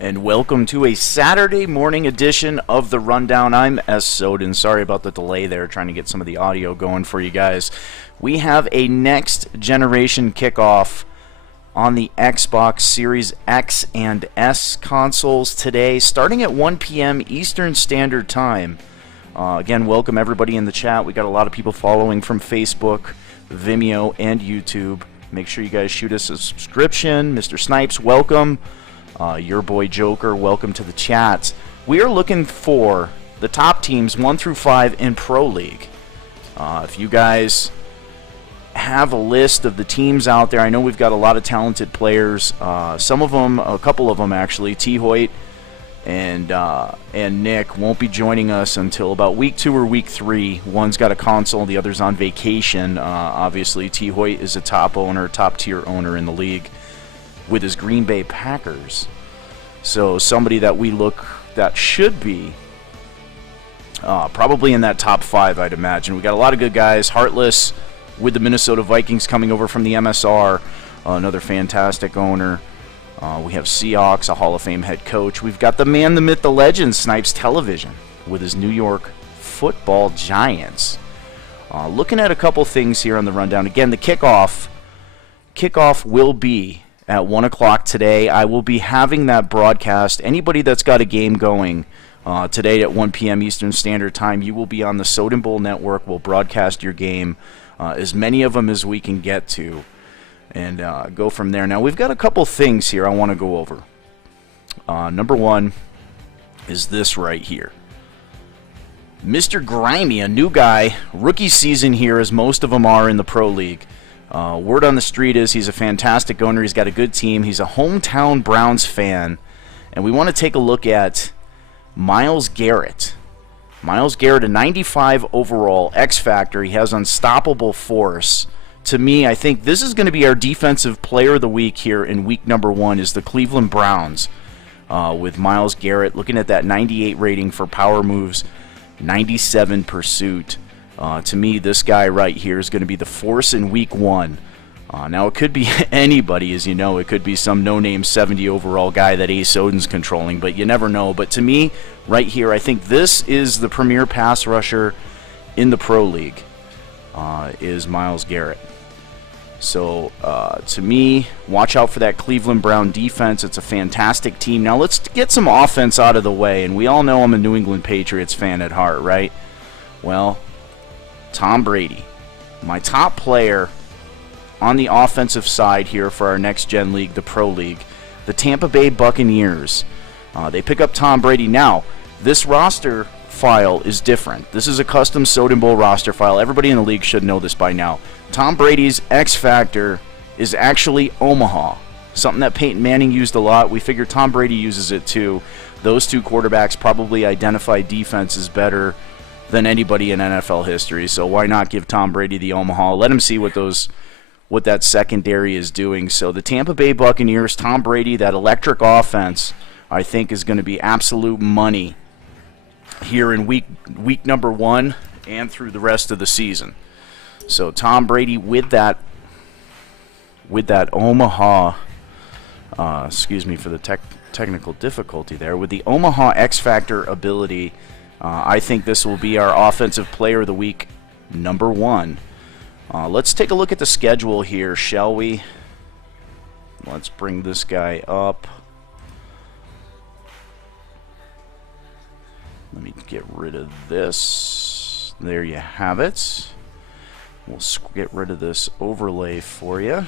And welcome to a Saturday morning edition of The Rundown. I'm S. Soden. Sorry about the delay there, trying to get some of the audio going for you guys. We have a next generation kickoff on the Xbox Series X and S consoles today, starting at 1 p.m. Eastern Standard Time. Again, welcome everybody in the chat. We got a lot of people following from Facebook, Vimeo, and YouTube. Make sure you guys shoot us a subscription. Mr. Snipes, welcome. Your boy Joker, welcome to the chat. We are looking for the top teams 1 through 5 in Pro League. If you guys have a list of the teams out there, I know we've got a lot of talented players. Some of them, a couple of them actually, T. Hoyt and Nick won't be joining us until about week 2 or week 3. One's got a console, the other's on vacation. Obviously, T. Hoyt is a top tier owner in the league with his Green Bay Packers. So somebody that we look that should be probably in that top 5, I'd imagine. We got a lot of good guys. Heartless with the Minnesota Vikings coming over from the MSR, another fantastic owner. We have Seahawks, a Hall of Fame head coach. We've got the man, the myth, the legend, Snipes Television with his New York Football Giants. Looking at a couple things here on the rundown. Again, the kickoff will be at 1 o'clock today. I will be having that broadcast. Anybody that's got a game going today at 1 p.m. Eastern Standard Time, you will be on the Soden Bowl Network. We'll broadcast your game, as many of them as we can get to, and go from there. Now, we've got a couple things here I want to go over. Number one is this right here. Mr. Grimy, a new guy, rookie season here, as most of them are in the Pro League. Word on the street is he's a fantastic owner. He's got a good team. He's a hometown Browns fan. And we want to take a look at Myles Garrett. Myles Garrett, a 95 overall, X Factor. He has unstoppable force. To me, I think this is going to be our defensive player of the week here in week number 1 is the Cleveland Browns with Myles Garrett. Looking at that 98 rating for power moves, 97 pursuit. To me, this guy right here is going to be the force in week 1. Now, it could be anybody, as you know. It could be some no-name 70 overall guy that Ace Soden's controlling, but you never know. But to me, right here, I think this is the premier pass rusher in the Pro League, is Myles Garrett. So, to me, watch out for that Cleveland Brown defense. It's a fantastic team. Now, let's get some offense out of the way. And we all know I'm a New England Patriots fan at heart, right? Well, Tom Brady, my top player on the offensive side here for our next-gen league, the Pro League, the Tampa Bay Buccaneers. They pick up Tom Brady. Now, this roster file is different. This is a custom Soden Bowl roster file. Everybody in the league should know this by now. Tom Brady's X Factor is actually Omaha, something that Peyton Manning used a lot. We figure Tom Brady uses it too. Those two quarterbacks probably identify defenses better than anybody in NFL history, so why not give Tom Brady the Omaha? Let him see what that secondary is doing. So the Tampa Bay Buccaneers, Tom Brady, that electric offense, I think is going to be absolute money here in week number 1 and through the rest of the season. So Tom Brady with that Omaha, excuse me for the technical difficulty there, with the Omaha X Factor ability. I think this will be our offensive player of the week, number 1. Let's take a look at the schedule here, shall we? Let's bring this guy up. Let me get rid of this. There you have it. We'll get rid of this overlay for you.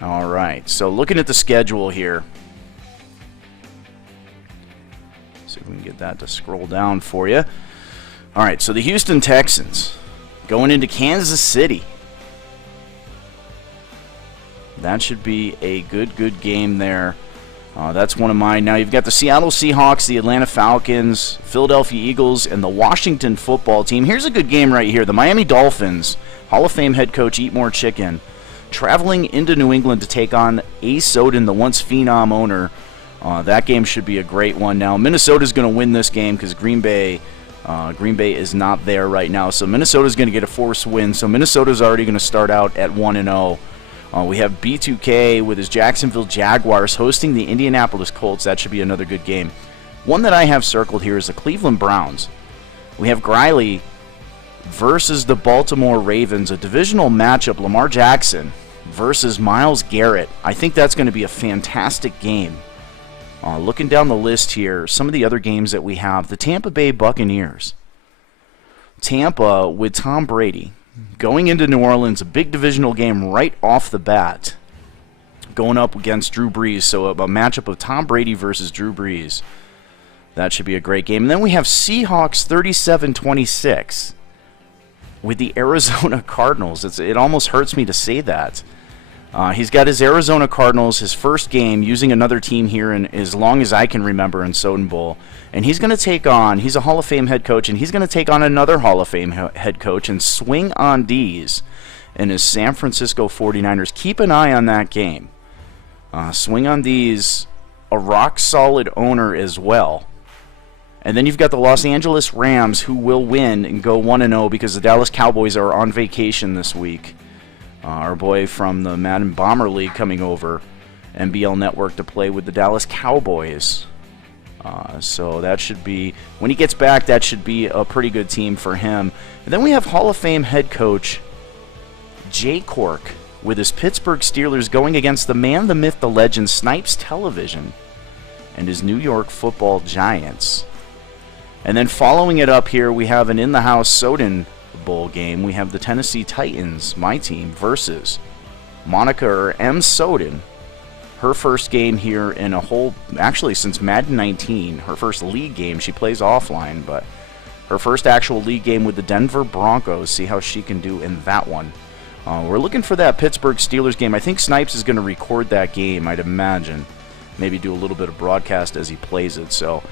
All right, so looking at the schedule here. See if we can get that to scroll down for you. All right, so the Houston Texans going into Kansas City. That should be a good game there. That's one of mine. Now you've got the Seattle Seahawks, the Atlanta Falcons, Philadelphia Eagles, and the Washington Football Team. Here's a good game right here. The Miami Dolphins, Hall of Fame head coach Eat More Chicken, traveling into New England to take on Ace Soden, the once phenom owner. That game should be a great one. Now, Minnesota's going to win this game because Green Bay is not there right now. So Minnesota's going to get a forced win. So Minnesota's already going to start out at 1-0. We have B2K with his Jacksonville Jaguars hosting the Indianapolis Colts. That should be another good game. One that I have circled here is the Cleveland Browns. We have Griley versus the Baltimore Ravens, a divisional matchup. Lamar Jackson versus Myles Garrett. I think that's going to be a fantastic game. Looking down the list here, some of the other games that we have, the Tampa Bay Buccaneers. Tampa with Tom Brady going into New Orleans, a big divisional game right off the bat, going up against Drew Brees. So a matchup of Tom Brady versus Drew Brees. That should be a great game. And then we have Seahawks 37-26 with the Arizona Cardinals. It almost hurts me to say that. He's got his Arizona Cardinals, his first game using another team here in as long as I can remember in Soden Bowl. And he's going to take on, he's a Hall of Fame head coach, and he's going to take on another Hall of Fame head coach and swing on D's in his San Francisco 49ers. Keep an eye on that game. Swing on D's, a rock-solid owner as well. And then you've got the Los Angeles Rams, who will win and go 1-0 because the Dallas Cowboys are on vacation this week. Our boy from the Madden Bomber League coming over, NBL Network, to play with the Dallas Cowboys. So that should be, when he gets back, that should be a pretty good team for him. And then we have Hall of Fame head coach Jay Cork with his Pittsburgh Steelers going against the man, the myth, the legend, Snipes Television, and his New York Football Giants. And then following it up here, we have an in-the-house Soden Bowl game. We have the Tennessee Titans, my team, versus Monica or M. Soden. Her first game here in a whole, actually since Madden 19, her first league game. She plays offline, but her first actual league game with the Denver Broncos. See how she can do in that one. We're looking for that Pittsburgh Steelers game. I think Snipes is going to record that game, I'd imagine. Maybe do a little bit of broadcast as he plays it. So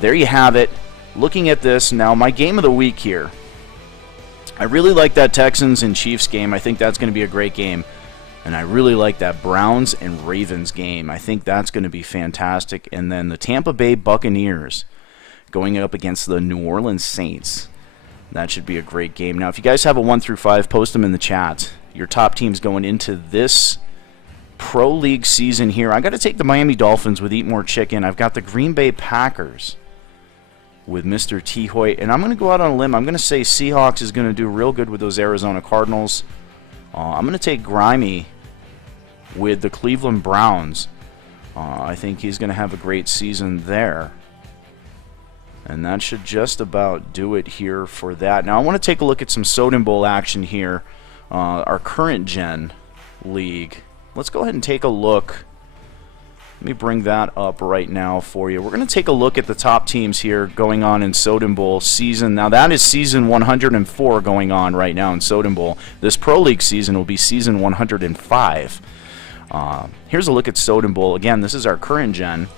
there you have it. Looking at this now, my game of the week here. I really like that Texans and Chiefs game. I think that's going to be a great game. And I really like that Browns and Ravens game. I think that's going to be fantastic. And then the Tampa Bay Buccaneers going up against the New Orleans Saints. That should be a great game. Now, if you guys have a 1 through 5, post them in the chat. Your top teams going into this Pro League season here. I got to take the Miami Dolphins with Eat More Chicken. I've got the Green Bay Packers with Mr. T. Hoyt. And I'm going to go out on a limb. I'm going to say Seahawks is going to do real good with those Arizona Cardinals. I'm going to take Grimy with the Cleveland Browns. I think he's going to have a great season there. And that should just about do it here for that. Now I want to take a look at some Soden Bowl action here. Our current gen league. Let's go ahead and take a look. Let me bring that up right now for you. We're going to take a look at the top teams here going on in Soden Bowl season. Now that is season 104 going on right now in Soden Bowl. This Pro League season will be season 105. Here's a look at Soden Bowl. Again, this is our current gen.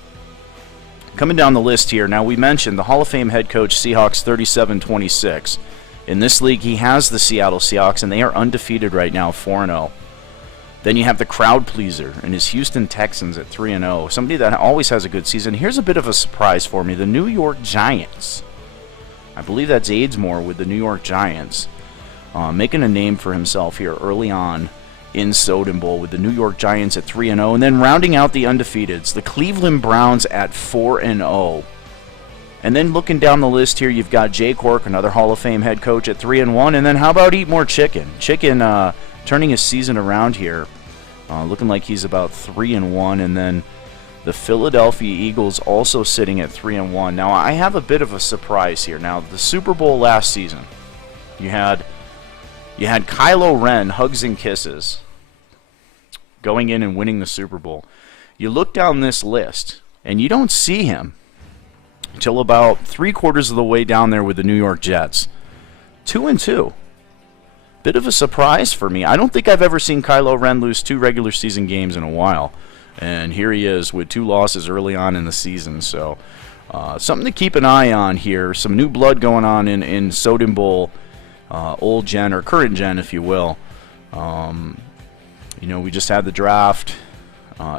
Coming down the list here, now we mentioned the Hall of Fame head coach, Seahawks 37-26. In this league, he has the Seattle Seahawks, and they are undefeated right now, 4-0. Then you have the crowd pleaser and his Houston Texans at 3-0. Somebody that always has a good season. Here's a bit of a surprise for me. The New York Giants. I believe that's Aidsmore with the New York Giants. Making a name for himself here early on in Soden Bowl with the New York Giants at 3-0. And then rounding out the undefeateds, the Cleveland Browns at 4-0. And then looking down the list here, you've got Jay Cork, another Hall of Fame head coach at 3-1. And then how about Eat More Chicken? Chicken turning his season around here, looking like he's about 3-1. And then the Philadelphia Eagles also sitting at 3-1. Now I have a bit of a surprise here. Now the Super Bowl last season, you had Kylo Ren, hugs and kisses, going in and winning the Super Bowl. You look down this list and you don't see him until about 3/4 of the way down there with the New York Jets. 2-2. Bit of a surprise for me. I don't think I've ever seen Kylo Ren lose 2 regular season games in a while. And here he is with 2 losses early on in the season. So something to keep an eye on here. Some new blood going on in Soden Bowl, old gen or current gen, if you will. We just had the draft.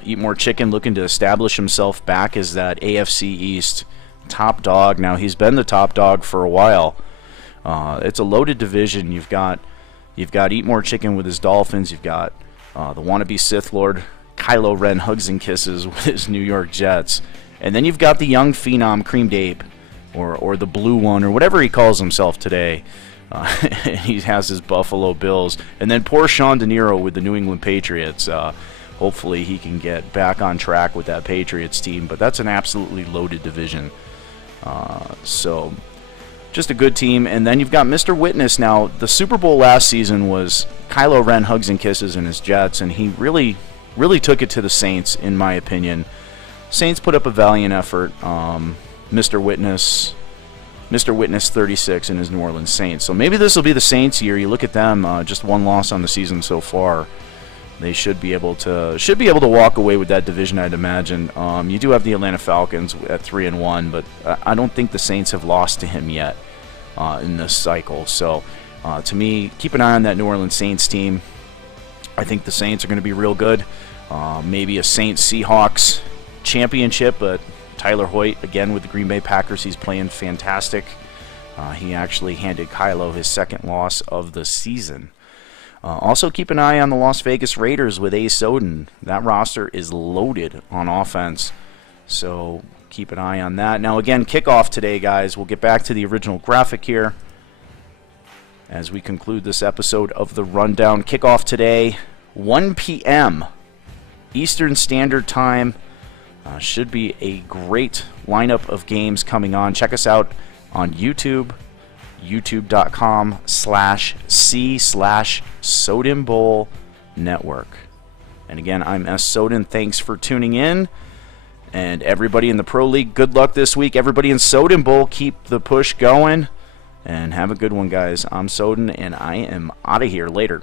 Eat More Chicken looking to establish himself back as that AFC East top dog. Now he's been the top dog for a while. It's a loaded division. You've got Eat More Chicken with his Dolphins. You've got the wannabe Sith Lord Kylo Ren hugs and kisses with his New York Jets. And then you've got the young phenom Creamed Ape, or the blue one, or whatever he calls himself today. He has his Buffalo Bills. And then poor Sean De Niro with the New England Patriots. Hopefully he can get back on track with that Patriots team. But that's an absolutely loaded division. So just a good team. And then you've got Mr. Witness. Now, the Super Bowl last season was Kylo Ren hugs and kisses in his Jets. And he really took it to the Saints, in my opinion. Saints put up a valiant effort. Mr. Witness 36 in his New Orleans Saints. So maybe this will be the Saints' year. You look at them, just one loss on the season so far. They should be able to walk away with that division, I'd imagine. You do have the Atlanta Falcons at 3-1, but I don't think the Saints have lost to him yet in this cycle. So to me, keep an eye on that New Orleans Saints team. I think the Saints are going to be real good. Maybe a Saints-Seahawks championship, but Tyler Hoyt, again with the Green Bay Packers, he's playing fantastic. He actually handed Kylo his second loss of the season. Also keep an eye on the Las Vegas Raiders with Soden. That roster is loaded on offense, so keep an eye on that. Now again, kickoff today, guys. We'll get back to the original graphic here as we conclude this episode of the Rundown. Kickoff today, 1 p.m. Eastern Standard Time. Should be a great lineup of games coming on. Check us out on YouTube, youtube.com/c/Soden Bowl Network. And again, I'm S. Soden. Thanks for tuning in. And everybody in the Pro League, good luck this week. Everybody in Soden Bowl, keep the push going. And have a good one, guys. I'm Soden, and I am out of here. Later.